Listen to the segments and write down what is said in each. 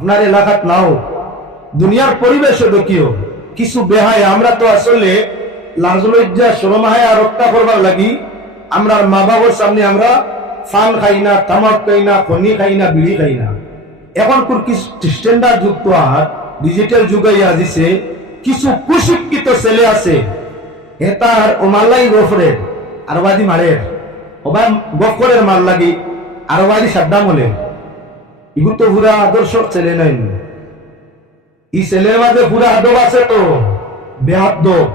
আপনার এলাকাত নাও। দুনিয়ার পরিবেশে দেখিও কিছু বেহায়। আমরা তো আসলে লাজলজ্জা সরমাহায়া রক্ষা করবার লাগি। আমরা মা বাবার সামনে আমরা ফান খাই না, তামাক খাই না, খনি খাই না, বিড়ি খাই না। এখন স্ট্যান্ডার্ড যুক্ত আর ডিজিটাল যুগে আজিছে। কিছু কুশিক্ষিত ছেলে আছে। হেতার ও মাল্লাই গফরের আর বাদি মারের। ওবা গফরের মাল লাগি আর বাদি সাদ্দাম হলেন ইগু তো পুরা আদর্শ ছেলে নাই। ই ছেলের মাঝে পুরা আদব আছে তো বেহাদব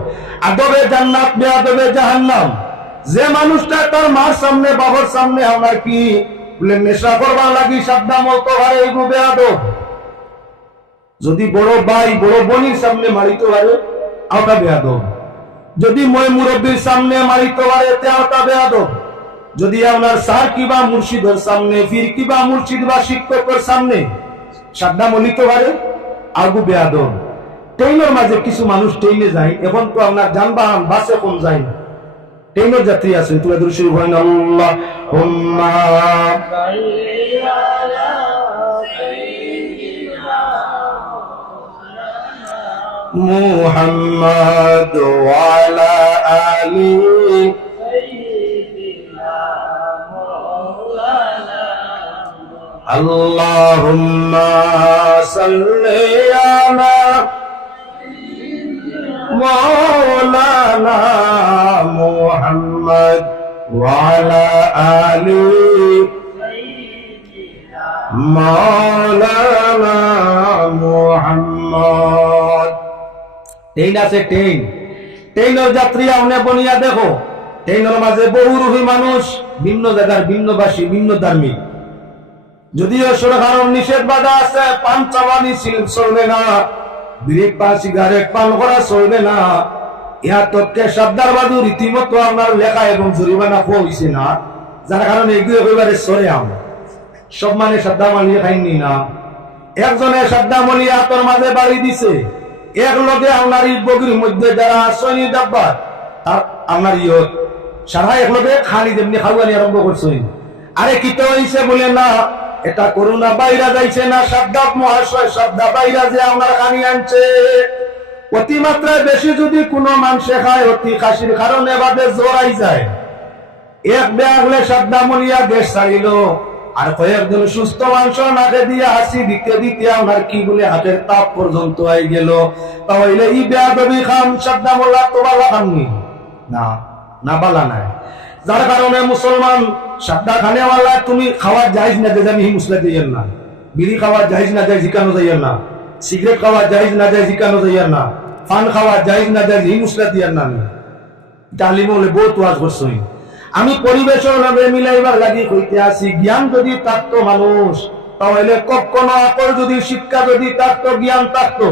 আদবে জান্নাত বেহাদবে জাহান্নাম। যে মানুষটা তার মার সামনে, বাবার সামনে আমার কি বলে নেশা করবার লাগি সাবধান মতো হয় এগু বেহাদব যদি বড় ভাই, বড় বোনের সামনে মারিতে পারে আওটা বেয়াদব যদি মই মুরব্বীর সামনে মারিতে পারে তে আওটা বেয়াদব যদি আপনার স্যার কিবা মুর্শিদের সামনে ফির কিবা মুর্শিদ বা শিক্ষকের সামনে সাদ্দাম মলিত পারে আগু বেয়াদন ট্রেনের মাঝে কিছু মানুষ ট্রেনে যায়, এখন তো আপনার যানবাহন, বাসে কোন যায় না। ট্রেনের যাত্রী আছে তুলে দূর শুরু হয় না। মুহাম্মদ আলী اللهم صل على مولانا محمد وعلى آله مولانا محمد ট্রেন আছে ট্রেন ট্রেনের যাত্রী আপনি বনিয়া দেখো ট্রেনের মাঝে বহু রুহী মানুষ ভিন্ন জায়গার ভিন্নবাসী ভিন্ন ধার্মিক যদিও সরকারের নিষেধ বাধা আছে, পান চাবানি চলবে না। বিড়ি পা সিগারেট পান করা চলবে না। ইহা তথ্যে সাবধার বাদু রীতিমতো আপনার লেখা এবং জরিমানা হয়েছে না। যার কারণে এগুলো একেবারে সরে আম। সব মানে সাদ্দাম আলী খাইনি না। একজনে সাদ্দাম আলী হাতর মাঝে বাড়ি দিছে। এক লগে এই বগির মধ্যে যারা সৈনী ডাব্বা, তার আপনার ইয়ত সারা এক লগে খালি যেমনি খাওয়ানি আরম্ভ করছে। আরে কি তো হইছে বলে না? এটা করোনা বাইরা যাইছে না সাদ্দাব মহাশয়, সাদ্দা বাইরা যে আপনার খানি আনছে। অতিমাত্রায় বেশি যদি কোনো মানুষে খায়, অতি খাসির কারণে বাদে জোরাই যায়। এক ব্যাগলে সাদ্দামনিয়া দেশ ছাড়িল। আর কয়েকজন সুস্থ মাংস নাকে দিয়ে হাসি দিতে দিতে আমার কি বলে হাতের তাপ পর্যন্ত আই গেল। তাহলে ই বেয়াদবি খান সাদ্দামুল্লাহ তো বালা খাননি না না বালা নাই। যার কারণে মুসলমান সাদ্দা খানেওয়ালা তুমি খাওয়ার যাইজ না দেয় আমি মুসলে দিয়েন না। বিড়ি খাওয়ার যাইজ না যায় জিকানো যাইয়েন না। সিগারেট খাওয়ার যাইজ না যায় জিকানো যাইয়েন না। ফান খাওয়ার যাইজ না যায় হি মুসলে দিয়েন না আমি। তালিম হলে বহুত ওয়াজ করছই আমি পরিবেশের নামে মিলাইবার লাগি কইতে আসি জ্ঞান যদি থাকতো মানুষ, তাহলে কখনো আকর যদি শিক্ষা যদি থাকতো জ্ঞান থাকতো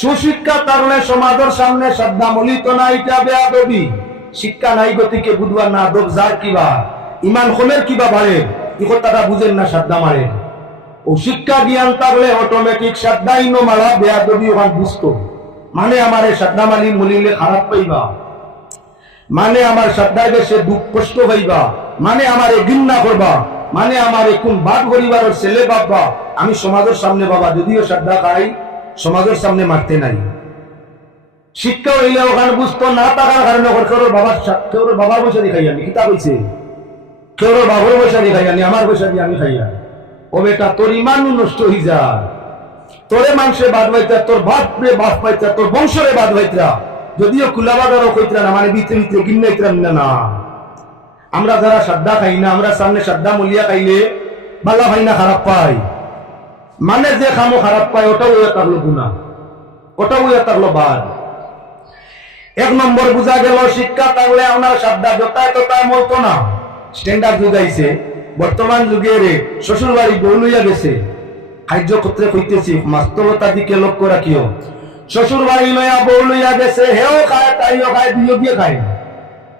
সুশিক্ষা কারণে সমাজের সামনে শ্রদ্ধা মলিত না, এটা বেয়াদবি। শিক্ষা নাই গতিকে বুধবার না দব যার কিবা ইমান হলের কিবা বাড়ে? কি কথাটা বুঝেন না শ্রদ্ধা মারে ও শিক্ষা জ্ঞান থাকলে অটোমেটিক শ্রদ্ধা ইনো মারা বেয়াদবি ওখান বুঝতো। মানে আমার এই শ্রদ্ধা মালি মলিলে খারাপ পাইবা। মানে আমার শ্রদ্ধায় বেশে দুঃখ কষ্ট হইবা। মানে আমার ঘৃণা করবা। মানে আমার কোন বাদ পরিবারের ছেলে বাবা আমি সমাজের সামনে বাবা যদিও শ্রদ্ধা খাই, সমাজের সামনে মারতে নাই। শিক্ষা হইলে ওখানে বুঝতো, না থাকার কারণে বাবার বাবার পয়সা দিয়ে খাই আমি কিতাব হইছে কেউ বাবার পয়সা দিয়ে খাই আমি আমার পয়সা দিয়ে আমি খাই ও বেটা, তোর ইমান নষ্ট হয়ে যা। তোরে মানুষে বাদ পাইতা, তোর বাপ রে বাপ পাইতা, তোর বংশরে বাদ পাইতা। যদিও কুলাবাদারও কইতরা না মানে ভিতরে ভিতরে গিন্নাইতরাম না না। আমরা যারা শ্রদ্ধা খাই না, আমরা সামনে শ্রদ্ধা মলিয়া খাইলে বালা ভাই না খারাপ পাই মানে যে খামো খারাপ পায়, ওটাও ইয়া তারলো গুণা ওটাও ইয়া তারলো বাদ। এক নম্বর বুঝা গেল, শিক্ষা থাকলে আপনার শ্রদ্ধা যতায় ততায় মলতো না। স্ট্যান্ডার্ড যুগাইছে বর্তমান যুগে রে শ্বশুর বাড়ি বউ লইয়া গেছে। খাদ্য ক্ষেত্রে কইতেছি বাস্তবতা দিকে লক্ষ্য রাখিও। শ্বশুর বাড়ি লইয়া বউ লইয়া গেছে, হেও খায়, তাইও খায় দিও দিয়ে খায়।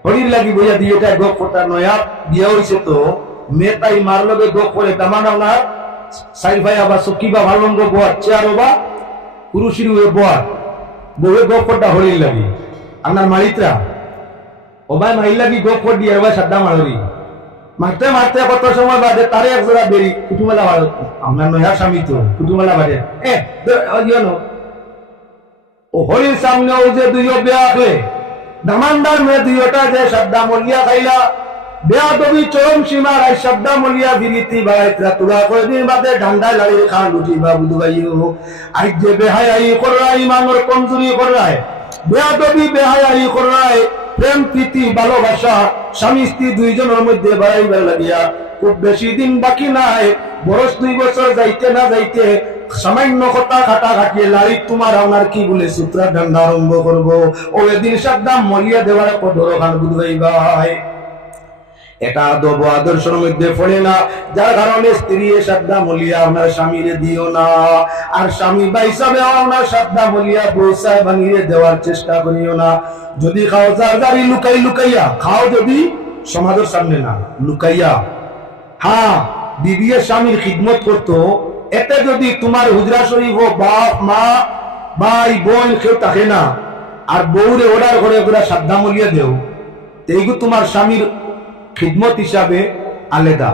হরির লাগি বইয়া দিয়ে এটা গোপ ফোটা নয়া বিয়া হইছে তো, মেয়ে তাই মার লগে গোপ করে তামান না সাইড ভাই আবার সকি বা ভালঙ্গ বোয়া চেয়ার বা পুরুষের হয়ে বোয়া। বউয়ে গোপ ফোটা হরির লাগি। আপনার মারিত্রা ওবাই মাইল লাগি গোপ ফোট দিয়ে এবার সাদ্দা মারি মারতে মারতে কত সময় বাদে তারে এক জোড়া বেরি। কুটুমেলা বাড়ে। আপনার নয়া স্বামী তো কুটুমেলা বাড়ে। এ ও হরির সামনে ও যে দুই বিয়া আঁকলে দামানদার মেয়ে দুইটা যে শ্রদ্ধা মলিয়া খাইলা। বেয়া দবি চরম সীমা রাই শ্রদ্ধা মলিয়া বিরিতি বাড়াইতরা। তুলা করে দিন বাদে ঢান্ডায় লাড়িয়ে খান লুটি বা বুধু গাইও। আই যে আই কমজুরি বেয়া দবি আই প্রেম, প্রীতি, ভালোবাসা, স্বামী, স্ত্রী দুইজনের মধ্যে বাড়াইবার লাগিয়া খুব বেশি দিন বাকি নাই। বরস দুই বছর যাইতে না যাইতে সামান্য কথা খাটা খাটিয়ে এটা দব আদর্শের মধ্যে পড়ে না। যার কারণে স্ত্রী শ্রদ্ধা মলিয়া আপনার স্বামীরে দিও না। আর স্বামী বা হিসাবে আপনার শ্রদ্ধা মলিয়া বৈশায় বানিয়ে দেওয়ার চেষ্টা করিও না। যদি খাও যার লুকাই লুকাইয়া, খাও যদি সমাজের সামনে না, লুকাইয়া। হ্যাঁ বিবিএ স্বামীর খিদমত করতো, এতে যদি তোমার হুজরা শরীফ বাপ, মা, ভাই, বোন কেউ থাকে না, আর বউরে অর্ডার করে ওরা সাধ্যা মলিয়া দেও এইগু তোমার স্বামীর খিদমত হিসাবে আলাদা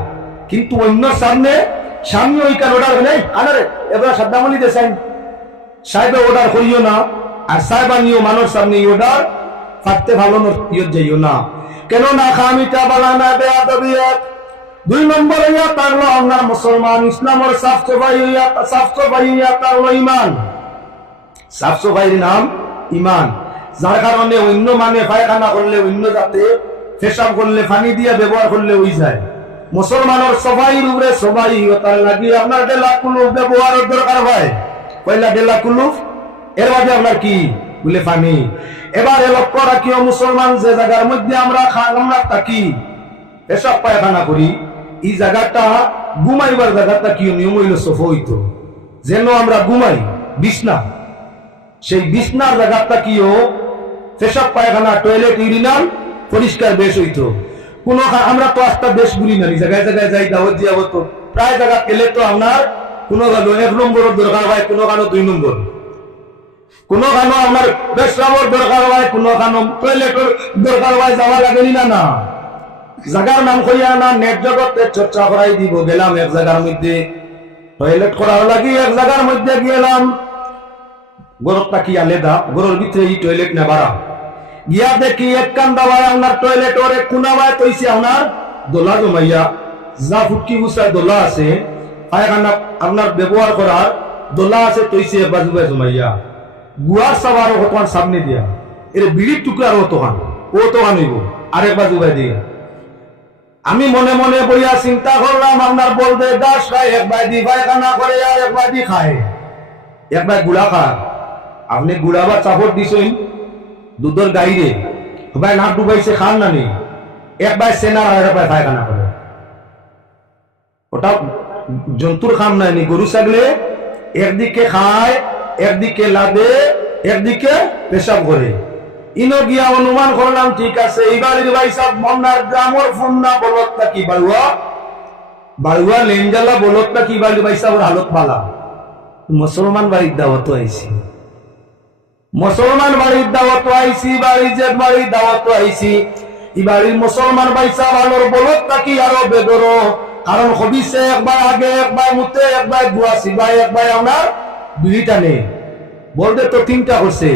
কিন্তু অন্য সামনে স্বামী ওই কার অর্ডার নেই আনারে এবার সাদ্দামলি দেশেন সাহেবে অর্ডার করিও না আর সাহেবা নিও মানুষ সামনে অর্ডার থাকতে ভালো ইয়ে যাইও না কেন না খামিটা বালানা বেয়া দবিয়াত দুই নম্বর ইয়া তারলো আপনার মুসলমান ইসলামের সাফ সফাই ইয়া সাফ সফাই ইয়া তারলো ইমান সাফ সফাইয়ের নাম ইমান যার কারণে অন্য মানে পায়খানা করলে অন্য যাতে ফেসাব করলে পানি দিয়া ব্যবহার করলে ওই যায়। মুসলমানের সবাই উপরে সবাই তার লাগিয়ে আপনার ডেলা কুলুফ ব্যবহারের দরকার হয়। পয়লা ডেলা কুলুফ এর মাঝে আপনার কি? বলে পানি এবারে লক্ষ্য রাখিও মুসলমান যে জায়গার মধ্যে আমরা আমরা থাকি পেশাব পায়খানা করি, এই জায়গাটা ঘুমাইবার জায়গাটা কি নিয়ম হইল সফ হইতো। যেন আমরা ঘুমাই, বিছনা। সেই বিছনার জায়গাটা কিও পেশাব পায়খানা টয়লেট ইউরিনাল পরিষ্কার বেশ হইতো। কোনো আমরা তো আস্তা বেশ ঘুরি না, জায়গায় জায়গায় যাই, দাওয়াত দিয়া হতো প্রায় জায়গা গেলে তো আপনার কোনো গানো এক নম্বরের দরকার হয়, কোনো গানো দুই নম্বর। কোনো গানো আপনার বেশরামর দরকার হয়, কোনো গানো টয়লেটের দরকার হয়, যাওয়া লাগেনি না না জায়গার নাম কইয়া না নেট জগতে চর্চা করাই দিব, গেলাম এক জায়গার মধ্যে। টয়লেট করার লাগি এক জায়গার মধ্যে গেলাম। গরতটা কি আলেদা? গরুর ভিতরে এই টয়লেট না বাড়া। গিয়া দেখি এক কান্দা ভাই আপনার টয়লেট ওর কুনা ভাই তৈছে আপনার দোলা জমাইয়া যা ফুটকি গুছায় দোলা আছে পায়খানা আপনার ব্যবহার করার দোলা আছে তৈছে বাজু বাই জমাইয়া গুয়ার সাবার হতান সামনে দিয়া, এর বিড়ির টুকরার হতো খান ও তো হইব আরেক বাজু বাই দিয়া। আমি মনে মনে বইয়া চিন্তা করলাম আপনার বলবে দাস খায়, এক বাই দি পায়খানা করে আর এক বাই দি খায়। এক বাই গুড়া খায়। আপনি গুড়া বা চাপড় দিছেন দুধের গাইরে ভাই, নাক ডুবাইছে, খান না নেই একবার সেনার আর একবার পায়খানা করে। ওটা জন্তুর খাম নাই নি। গরু, ছাগলে একদিকে খায়, একদিকে লাদে, একদিকে পেশাব করে। ইনো গিয়া অনুমান করলাম, ঠিক আছে এইবারের ভাই সব মন্নার গ্রামর ফন্না বলতটা কি বাড়ুয়া? বাড়ুয়া লেঞ্জালা বলতটা কি বাড়ি ভাই সাহেবের হালত পালা মুসলমান বাড়ির দাওয়াত আইছি। মুসলমান বাড়ির দাওয়াত আইছি বাড়ি যে বাড়ির দাওয়াত আইছি ই বাড়ির মুসলমান বাইসা ভালোর বলত থাকি আরও বেদর? কারণ হবিছে একবার আগে, একবার মুতে, একবার গুয়াছি ভাই একবার আমার বিড়ি টানে। বলতে তো তিনটা করছে।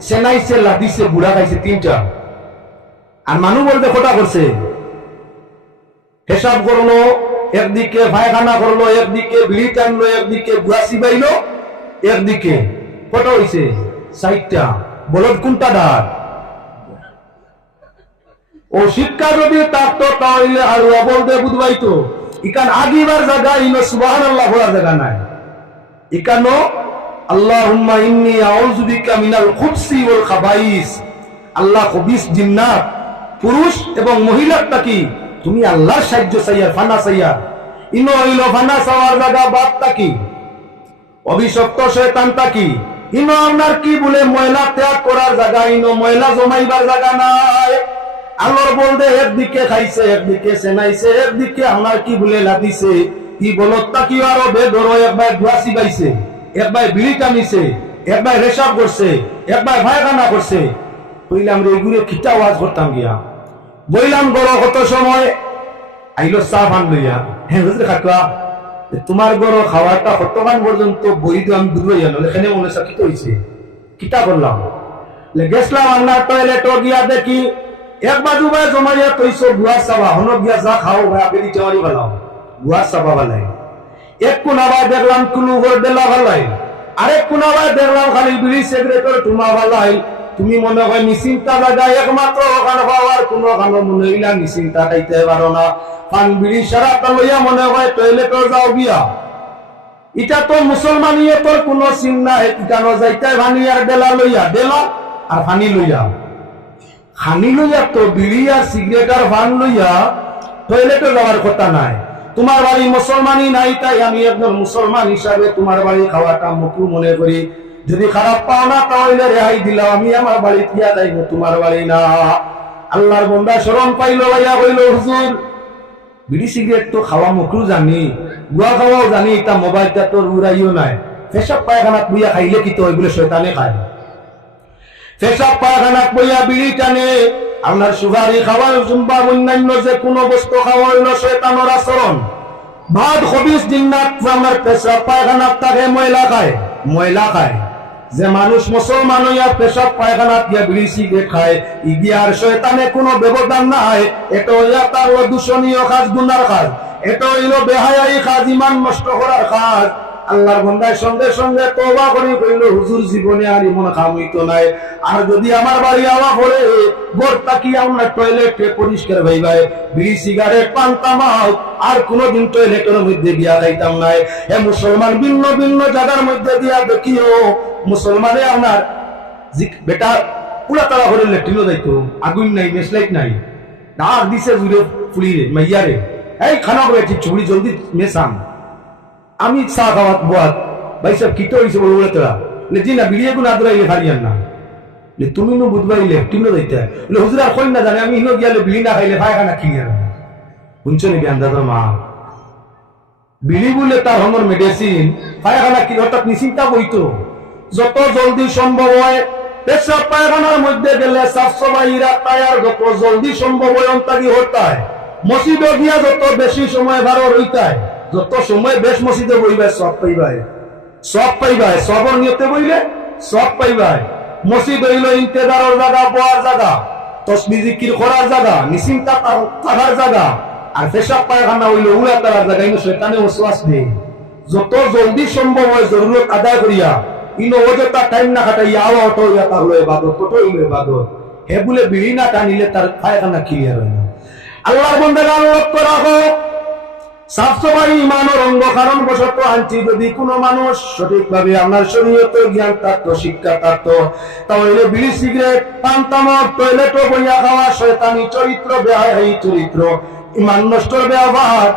সেনাইছে লাদিছে বুড়া খাইছে তিনটা। আর মানুষ বলতে খোটা করছে। হিসাব করল, একদিকে পায়খানা করল, একদিকে বিড়ি টানলো একদিকে গুয়াছি বাইলো একদিকে। কত হইছে। ষাটটা বলদ কোনটা ডাক? ও শিক্ষা যদি থাকতো তাহলে আর অবলদে বুধবাইতো ইকান আগিবার জায়গা, ইনো সুবাহান আল্লাহ বলার জায়গা নাই। ইকানো, আল্লাহুম্মা ইন্নী আউযু বিকা মিনাল খুবসি ওয়াল খাবাইস। আল্লাহ খবিস জিন্নাত। পুরুষ এবং মহিলাটা কি? তুমি আল্লাহর সাহায্য চাইয়া, ফানা চাইয়া। ইনো হইল ফানা চাওয়ার জায়গা বাদটা তাকি অভিশপ্ত শয়তানটা কি? ইনো আপনার কি বলে, ময়লা ত্যাগ করার জায়গা ইনো, ময়লা জমাইবার জায়গা নাই। আল্লাহর বলতে একদিকে খাইছে, একদিকে সেনাইছে, একদিকে আমার কি বলে লাদিছে। কি বলতটা কি আরও বেদর একবার গুয়াসি গাইছে একবার বিড়ি টানিছে একবার রেশাব করছে একবার ভাইখানা করছে। কইলাম রে, এগুলো খিটা ওয়াজ করতাম গিয়া? বইলাম বড় কত সময়? আইলো চা ফান লইয়া। হ্যাঁ হুজুর খাটুয়া তোমার গড় খাওয়াটা কতক্ষণ পর্যন্ত তো আমি দূর নলে এখানে মনে হচ্ছে কিতা হয়েছে। কিতা করলাম? গেছলাম আন্নার টয়লেটও গিয়া দেখি এক বাজু বাই জমাইয়া তৈছো গুয়ার চাবা। হন গিয়া যা খাও ভাই আবেদি চাওয়ারি ভালাও গুয়ার চাবা ভালাই এক কোনাবাই দেখলাম কুলু ঘর দেলা ভালাই আরেক কোনাবাই দেখলাম খালি বিড়ি সিগারেটের টুমা ভালাই তুমি মনে হয় নিশ্চিন্তা জায়গায় একমাত্র ওখানে পাওয়ার, কোনো ওখানে মনে হইলা নিশ্চিন্তা খাইতে পারো না। পান বিড়ি মনে হয় যাও তো ভানি আর ডেলা লইয়া ডেলা আর লইয়া। লইয়া তো বিড়ি আর সিগারেট আর ভান লইয়া টয়লেটে যাওয়ার কথা নাই। তোমার বাড়ি মুসলমানই নাই, তাই আমি একজন মুসলমান হিসাবে তোমার বাড়ি খাওয়াটা মুকু মনে করি। যদি খারাপ পাও না, তাহলে রেহাই দিলাম। আমি আমার বাড়ি দিয়া যাইব, তোমার বাড়ি না। আল্লাহর বন্দা স্মরণ পাইল ভাইয়া কইল, হুজুর, বিড়ি সিগারেট তো খাওয়া মুখরু জানি, গুয়া খাওয়াও জানি এটা মোবাইলটা তোর উড়াইও নাই। ফেসব পায়খানাত বুইয়া খাইলে কি তো বলে শয়তানে খায়? ফেসব পায়খানাত বইয়া বিড়ি টানে আপনার সুগারি খাওয়ার জুম্বা অন্যান্য যে কোনো বস্তু খাওয়া হইল শয়তানোর আচরণ। ভাত হবিস জিন্নাত আমার পেশাব পায়খানাত তাকে ময়লা খায় ময়লা খায়। যে মানুষ মুসলমান হইয়া পেশাব পায়খানা দিয়া বিড়ি সিগারেট খায়, ইগিয়ার শয়তানে কোনো ব্যবধান নাই। এটা হইয়া তার দূষণীয় কাজ, গুনার কাজ। এটা হইল বেহায়াই কাজ, ইমান নষ্ট করার কাজ। আল্লাহর বন্দায় সঙ্গে সঙ্গে তওবা করে কইল হুজুর, জীবনে আর এমন কাম হইতো নাই। আর যদি আমার বাড়ি আওয়া পড়ে গোর তাকি আমরা টয়লেটে পরিষ্কার ভাই ভাই বিড়ি সিগারেট পান আর কোনোদিন টয়লেটের মধ্যে গিয়া যাইতাম নাই। এ মুসলমান ভিন্ন ভিন্ন জায়গার মধ্যে দিয়া দেখিও, মুসলমানে আপনার বেটা পুরা তারা করে লেট্রিনও যাইতো। আগুন নাই মেসলাইট নাই। ডাক দিছে জুড়ে ফুলিরে, মাইয়ারে, এই খানা করে ঠিক জলদি মেসাম আমি চা খাওয়াত বোয়াত ভাই সব কিটো হয়েছে বলে বলে তোরা? জি না, বিড়িয়ে গুণ আদরা ইলে খারিয়ান না। তুমি নো বুধবার ইলে টিমনো যাইতে। বলে হুজুর কই না জানে, আমি ইনো গিয়ালে বিড়ি না খাইলে ভাই খানা কিনে আর? শুনছো নাকি আন্দাজর মা বিড়ি বলে তার হমর মেডিসিন পায়খানা কি? অর্থাৎ নিশ্চিন্তা বইতো যত জলদি সম্ভব হয়, পেশাব পায়খানার মধ্যে গেলে সাফ সফাই রাখতায় আর যত জলদি সম্ভব হয় অন্তাকি হতায়। মসজিদে গিয়া যত বেশি সময় ভালো রইতায় যত সময় বেশ মসজিদে বইবায় সব পাইবাই। সব পাইবাই, সবর নিয়তে বইলে সব পাইবাই। মসজিদ হইল ইন্তেদারের জায়গা, বয়ার জায়গা, তসবি জিকির করার জায়গা, নিশ্চিন্তা থাকার জায়গা, আর পেশাব পায়খানা হইল উড়া তারার জায়গা ইনো শৈতানে ওসওয়াস নেই। যত জলদি সম্ভব হয় জরুরত আদায় করিয়া ইনো অযথা টাইম না কাটাইয়া আওয়া অটো ইয়া তার হলো এবাদত কত হইল এবাদত হে বলে বিড়ি না টানিলে তার পায়খানা ক্লিয়ার হয় আল্লাহর বন্ধে লক্ষ্য রাখো সাফ সফাই ইমানের অঙ্গ কারণ বশত আনছি। যদি কোনো মানুষ সঠিকভাবে আপনার শরীয়ত, জ্ঞান থাকত শিক্ষা থাকত তাহলে বিড়ি, সিগারেট, পান্তামক, টয়লেট বইয়া খাওয়া শয়তানি চরিত্র বেহাই চরিত্র, ইমান নষ্টর ব্যবহার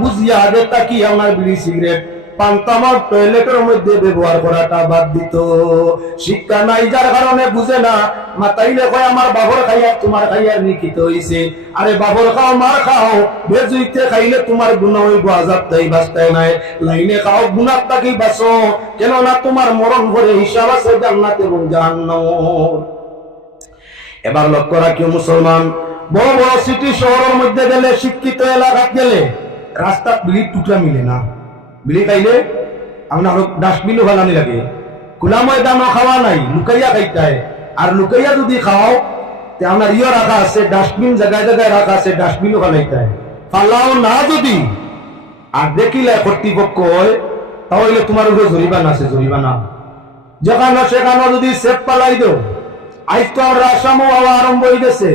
বুঝিয়া আগে তাকি আমার বিড়ি, সিগারেট পান তামক টয়লেটের মধ্যে ব্যবহার করাটা বাদ দিত। শিক্ষা নাই, যার কারণে বুঝে না মাতাইলে কয় আমার বাবর খাইয়া তোমার খাইয়া নিকিত হইছে। আরে বাবর খাও, মার খাও বেজুইতে খাইলে তোমার গুণ হইব, আজাব তাই বাস্তায় নাই। লাইনে খাও গুণার তাকি বাঁচো, কেননা তোমার মরণ ভরে হিসাব আছে জান্নাত এবং জাহান্নাম। এবার লক্ষ্য রাখিও মুসলমান, বড় বড় সিটি শহরের মধ্যে গেলে শিক্ষিত এলাকাত গেলে রাস্তাত বিড়ি টুকরা মিলে না। বিড়ি খাইলে আপনার ডাস্টবিনও ভালানি লাগে। খোলা ময়দানও খাওয়া নাই, লুকাইয়া খাইতে আর লুকাইয়া যদি খাও, তে আপনার ইয়ে রাখা আছে ডাস্টবিন জায়গায় জায়গায় রাখা আছে ডাস্টবিনও খালাইতে ফালাও না যদি, আর দেখিলে কর্তৃপক্ষ হয়, তাহলে তোমার উপরে জরিমানা আছে জরিমানা যেখানে সেখানে যদি সেফ পালাই দেও আজ তো আমরা আসামও আরম্ভ হয়ে গেছে।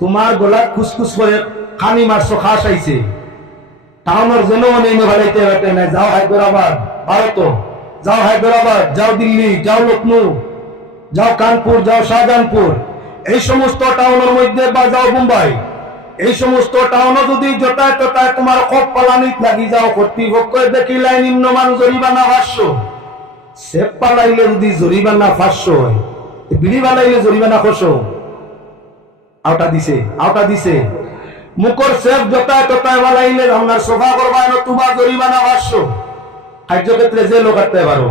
তোমার গলাত খুসখুস করে খানি মারছো খাস আইছে টাউনের জনগণ এনে ভালাইতে পারতে না যাও হায়দ্রাবাদ ভারত যাও হায়দ্রাবাদ, যাও দিল্লি, যাও লখনৌ যাও কানপুর, যাও শাহজাহানপুর। এই সমস্ত টাউনের মধ্যে বা যাও মুম্বাই। এই সমস্ত টাউনে যদি জোটায় তোটায় তোমার কপ পালানিত লাগি যাও কর্তৃপক্ষ দেখিলাই নিম্নমান জরিমানা পাঁচশো। সেপ পালাইলে যদি জরিমানা পাঁচশো হয় বিড়ি বানাইলে জরিমানা কশো আওটা দিছে আওটা দিছে। মুখর সেফ জোটায় তোটায় বানাইলে আপনার সোফা করবা এনে তোমার জরিমানা পাঁচশো কার্যক্ষেত্রে যে লোক আটতে পারো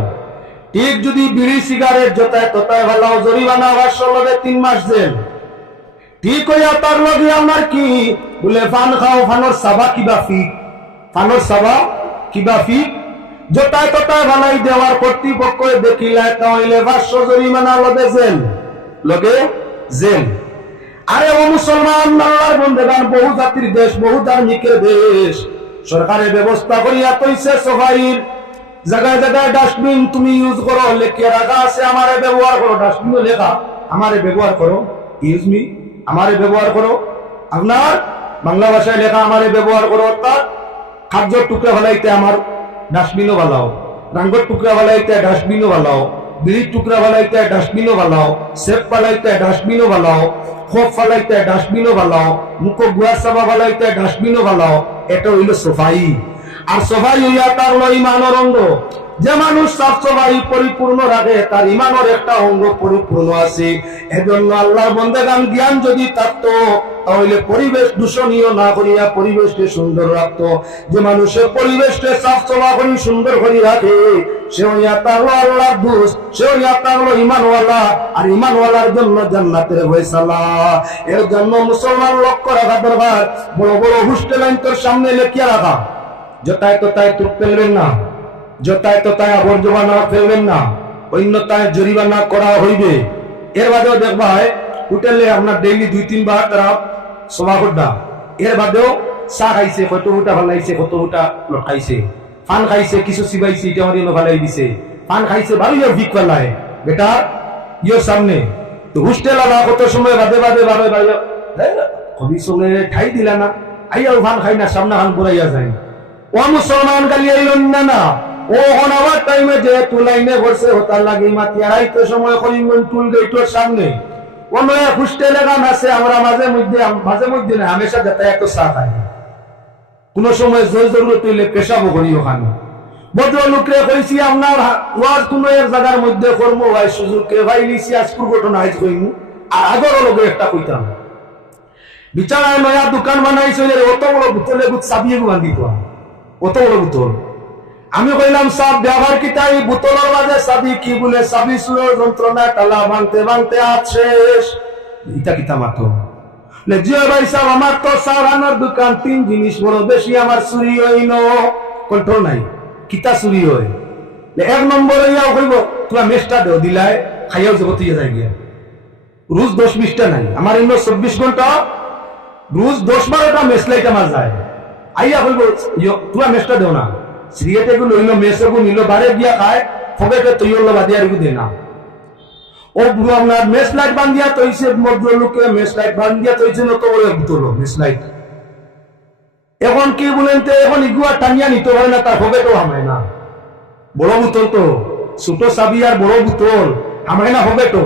ঠিক যদি বিড়ি সিগারেট জোতায় তোতায় ভালো জরিমানা পাঁচশো লগে তিন মাস জেল। ঠিক হইয়া তার লগে আমার কি? বলে, ফান খাও ফানোর সাবা কিবা ফিক। ফানোর সাবা কিবা ফিক। জোটায় তোটায় বানাই দেওয়ার কর্তৃপক্ষ দেখিলে তাহলে পাঁচশো জরিমানা লগে জেল। লগে জেল। আরে ও মুসলমান আল্লাহর বন্দেগান বহু জাতির দেশ, বহু ধার্মিকের দেশ। সরকারের ব্যবস্থা করিয়া কইছে সফাইর জায়গায় জায়গায় ডাস্টবিন তুমি ইউজ করো, লেখিয়া রাখা আছে, আমারে ব্যবহার করো। ডাস্টবিন লেখা, আমারে ব্যবহার করো। ইউজ মি আমারে ব্যবহার করো। আপনার বাংলা ভাষায় লেখা, আমারে ব্যবহার করো, অর্থাৎ খাদ্য টুকরা ফেলাইতে আমার ডাস্টবিনও ভালাও রাঙ্গর টুকরা ফেলাইতে ডাস্টবিনও ভালাও বিড়ির টুকরা ফালাইতে ডাস্টবিনও ভালাও সেপ ফালাইতে ডাস্টবিনও ভালাও খোপ ফালাইতে, ডাস্টবিনও ভালাও মুখ গুয়ার সাবা ফালাইতে ডাস্টবিনও ভালাও এটা হইল সোফাই। আর সোফাই হইয়া তার ইমানের অঙ্গ যে মানুষ সফাই পরিপূর্ণ রাখে, তার ইমানের একটা অঙ্গ পরিপূর্ণ আছে। এজন্য আল্লাহর বন্দেগান জ্ঞান যদি থাকতো, তাহলে পরিবেশ দূষণীয় না করিয়া পরিবেশকে সুন্দর রাখতো। যে মানুষের পরিবেশকে সফা করি সুন্দর করে রাখে সে হইয়া তার আল্লাহর দোষ সে হইয়া তার হলো ইমানওয়ালা, আর ইমানওয়ালার জন্য জান্নাতের ফয়সালা। এর জন্য মুসলমান লক্ষ্য রাখা দরকার, বড় বড় হোস্টেল তোর সামনে লেখিয়া রাখা। যতায় ততায় তুপ ফেলবেন না। যতায় ততায় আবর্জনা না ফেলবেন না অন্যতায় জরিমানা করা হইবে। এর বাদেও দেখবা হোটেলে আপনার ডেইলি দুই তিনবার তারা সভা করবা এর বাদেও চা খাইছে, কত ফুটা ভালাইছে কত ফুটা লটকাইছে ফান খাইছে, কিছু চিবাইছে এটা আমার ভালাই দিছে। পান খাইছে ভালো ইয়ে ভিক পেলায় বেটা ইয়োর সামনে। তো হোস্টেল আলা কত সময় বাদে বাদে বাদে বাদে কবি সঙ্গে ঠাই দিলা না। আইয়াও ভান খাই না, সামনে খান বুড়াইয়া যায়। ও মুসলমান গালি আইলন না না। ও টাইমে যে তুলাইনে বসে হতার লাগে সময় করিমগন টুল গেটর সামনে। অন্য আছে, আমরা মাঝে মধ্যে মাঝে মধ্যে না, হামেশা চা খাই কোন সময় জয় জরুরত হইলে পেশাবো করি ওখানে। কইছি আপনার ওয়াজ কোন এক জায়গার মধ্যে কর্ম হয় সুযোগ কে ভাই লিছি আজ ঘটনা আজ কইমু। আর আগর লোকে একটা কইতাম। বিচারায় নয়া দোকান বানাইছে অত বড় বোতলে বুত চাবিয়ে বান্ধি তো অত বড় বোতল। আমি কইলাম সব ব্যবহার কি তাই? বোতলের মাঝে চাবি কি বলে? চাবি সুরের যন্ত্রণা টালা ভাঙতে ভাঙতে আজ শেষ। ইটা কিতা মাতো জিও ভাই সাহেব, আমার তো সারানোর দোকান, তিন জিনিস বড় বেশি, আমার চুরি হইন কন্ট্রোল নাই। কিতা চুরি হয়? এক নম্বর হইয়া কইব তোমার মেসটা দেও দিলাই খাইয়াও যাব তুই যাই গিয়া। রোজ দশ বিশটা নাই, আমার ইন্ন চব্বিশ ঘণ্টা। রোজ দশ বারোটা মেস লাইট আমার যায়। আইয়া কইব তোমার মেসটা দেও না। নিল বারে খায় ফবেটে তুই হলো বাদিয়া রেগু দে ও বুড়ো আপনার মেস লাইট বান্ধিয়া তৈছে, মধ্য লোকে মেস লাইট বান্ধিয়া তৈছে বলে মেস লাইট। এখন কি বলেন তো, এখন ইগুয়া টানিয়া নিতে হয় না, তার হামায় না। বড় বোতল তো, ছোট আর বড় বোতল, হামায় না তো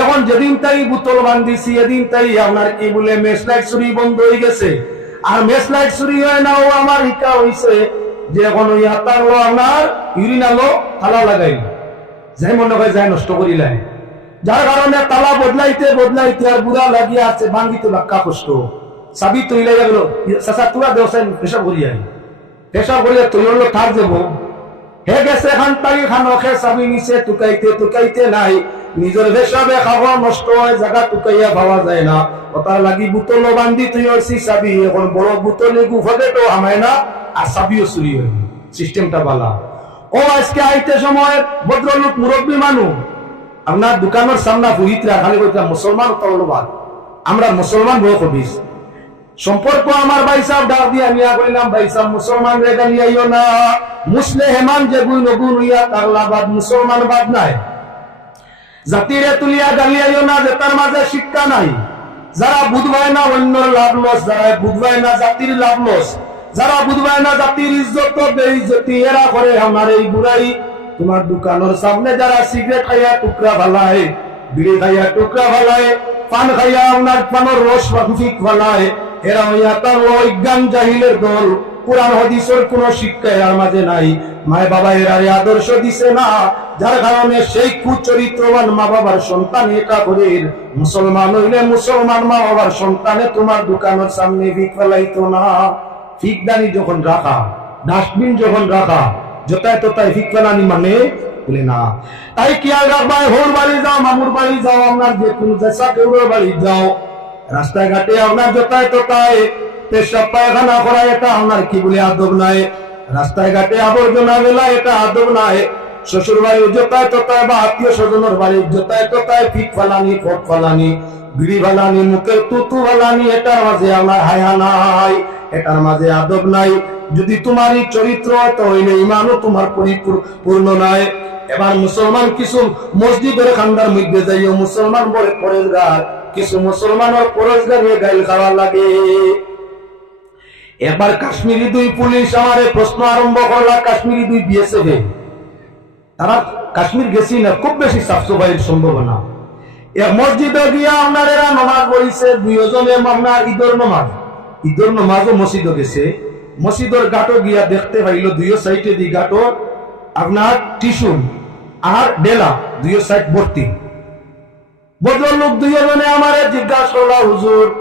এখন যেদিন তাই বোতল বান্ধিছি, এদিন তাই আপনার কি বলে, মেস লাইট চুরি বন্ধ হয়ে গেছে। আর মেস লাইট চুরি হয় না, ও আমার ইকা হইছে যে এখন ওই আত্মার আপনার ইউরিন আলো তালা লাগাই যাই মনে হয় যাই নষ্ট করিলাই যার কারণে তালা বদলাইতে বদলাইতে আর বুড়া লাগিয়ে আছে ভাঙ্গিতে বাক্কা কষ্ট। চাবি তৈলাই গেল চাচা, তুরা দেওয়া পেশাব করিয়াই পেশাব করিয়া তৈল ঠার যাব হে গেছে খান তাই খান খে চাবি নিচে টুকাইতে টুকাইতে নাই। নিজের পেশাবে খাওয়া নষ্ট হয় জায়গা টুকাইয়া পাওয়া যায় না। ওটার লাগি বোতল বান্ধি তুই অসি চাবি, এখন বড় বোতলে গুফাতে তো আমায় না আর চাবিও চুরি হয় সিস্টেমটা বালা। ও আজকে আইতে সময় ভদ্রলোক মুরব্বী মানুষ আপনার দোকানের সামনা পুরিতরা খালি কইতাম মুসলমান তলবাদ আমরা মুসলমান বড় কবিস সম্পর্ক আমার ভাই সাহেব ডাক দিয়া নিয়া কইলাম, ভাই সাহেব, মুসলমান রে গালিয়াইও না। মুসলে হেমান যে গুণ গুণ হইয়া তাগলা বাদ মুসলমান বাদ নাই। জাতিরে তুলিয়া গালিয়াইও না যে তার মাঝে শিক্ষা নাই। যারা বুধবায় না অন্যর লাভ লস, যারা বুধবায় না জাতির লাভ লস, যারা বুধবায় না জাতির ইজ্জত বেইজ্জতি, এরা করে আমার এই বুড়াই। তোমার দোকানের সামনে যারা সিগারেট খাইয়া টুকরা ভালায় বিড়ি খাইয়া টুকরা ভালায় পান খাইয়া রস এরা হইয়া তার অজ্ঞান জাহিলের দল। হদিসের কোন শিক্ষা এর মাঝে নাই। মায় বাবা এরা আদর্শ দিছে না, যার কারণে সেই কুচরিত্রবান মা বাবার সন্তান এটা করে। মুসলমান হইলে মুসলমান মা বাবার সন্তানে তোমার দোকানের সামনে ভিক ফেলাইতো না। ফিকদানি যখন রাখা, ডাস্টবিন যখন রাখা যতায় ততায় ফিক ফেলানি মানে বলে না। তাই কি আর রাখবাই হোর বাড়ি যাও, মামুর বাড়ি যাও, আপনার যে কোন জেসা কেউর বাড়ি যাও। রাস্তায় ঘাটে আপনার জোতায় তোতায় পেশাব পায়খানা করা এটা আপনার কি বলে আদব নাই। রাস্তায় ঘাটে আবর্জনা মেলা এটা আদব নাই। শ্বশুর বাড়ির জোতায় তোতায় বা আত্মীয় স্বজনের বাড়ির জোতায় তোতায় ফিট ফালানি, ফট ফালানি, বিড়ি ফালানি, মুখের তুতু ফালানি, এটার মাঝে আমার হায়া নাই। এটার মাঝে আদব নাই। যদি তোমারই চরিত্র হয় তাহলে ইমানও তোমার পরিপূর্ণ নয় এবার মুসলমান কিছু মসজিদের খান্ডার মধ্যে যাইও। মুসলমান বলে পরেজগার। কিছু মুসলমানের হয়ে গাইল খাওয়া লাগে। এবার কাশ্মীরি দুই পুলিশ আমারে প্রশ্ন আরম্ভ করলা, কাশ্মীরি দুই বিএসএফ তারা কাশ্মীর গেছি না, খুব বেশি সাফ সাফাইয়ের সম্ভাবনা। এ মসজিদে গিয়া আপনার নমাজ পড়িছে দুইজনে আপনার ঈদর নমাজ। ঈদর নমাজও মসজিদে গেছে। মসজিদের গাটো গিয়া দেখতে পাইল, দুইও সাইডে দি গাটো আপনার টিসুন, আর ডেলা দুইও সাইড ভর্তি। ভদ্রলোক দুইজনে আমারে জিজ্ঞাসা করলা, হুজুর,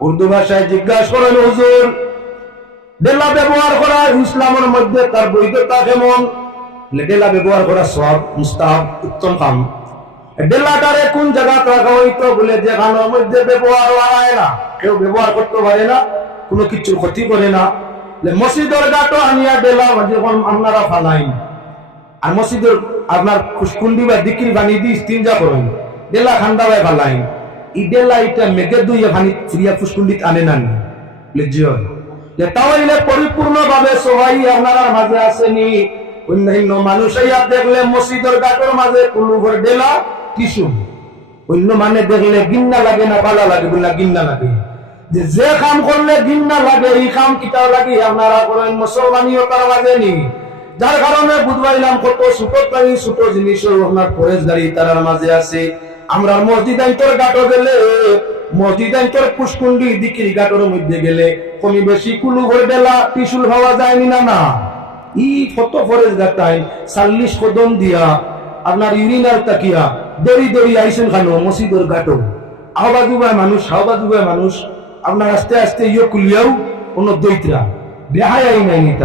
উর্দু ভাষায় জিজ্ঞাসা করেন, হুজুর ডেলা ব্যবহার করা ইসলামের মধ্যে তার বৈধতা কেমন? ডেলা ব্যবহার করা সব মুস্তাব উত্তম কাম। ডেলাটারে কোন জায়গা রাখা হইতো? বলে, যেখানের মধ্যে ব্যবহার হয় না। কেউ ব্যবহার করতে পারে না, কোনো কিছুর ক্ষতি করে না। মসজিদের গাটো আনিয়া ডেলা যখন আপনারা ফালাইন। আর মসজিদের আপনার খুশকুন্ডি বা দিকির বানিয়ে দিয়ে তিনজা করেন। ডেলা খান্ডা বাই ফালাইন। ই ডেলা এটা মেঘে দুই ভানি ফিরিয়া ফুসকুন্ডিত আনে না তাহলে পরিপূর্ণ ভাবে সবাই আপনারা মাঝে আসেনি। অন্যান্য মানুষ দেখলে মসজিদের গাটোর মাঝে কুলুভর ডেলা টিসু। অন্য মানে দেখলে গিন্না লাগে না ভালো লাগে বলে গিন্না লাগে। যে কাম করলে গিন্না লাগে, এই কাম কিটাও লাগে, আপনারা করেন, মুসলমানিও তার মাঝে নি যার কারণে বুধবাইলাম কত ছোট প্রাণী ছোট জিনিসও আপনার পরেশ গাড়ি তার মাঝে আছে। আমরা মসজিদ আইন্তর গাটো গেলে, মসজিদ আইন্তর পুষ্কুন্ডি দিকির গাটোর মধ্যে গেলে, কমি বেশি কুলু ভরে বেলা ত্রিশুল ভাবা যায়নি না না ই কত ফরেজ গাটাই চাল্লিশ কদম দিয়া, আপনার ইউরিনার তাকিয়া, দড়ি দড়ি আইসেন খানো মসজিদের গাটো আহবা মানুষ হাওবা মানুষ আপনার আস্তে আস্তে ইয়ে কুলিয়াও অন্য দৈতরা বেহাই আই নাই নিতা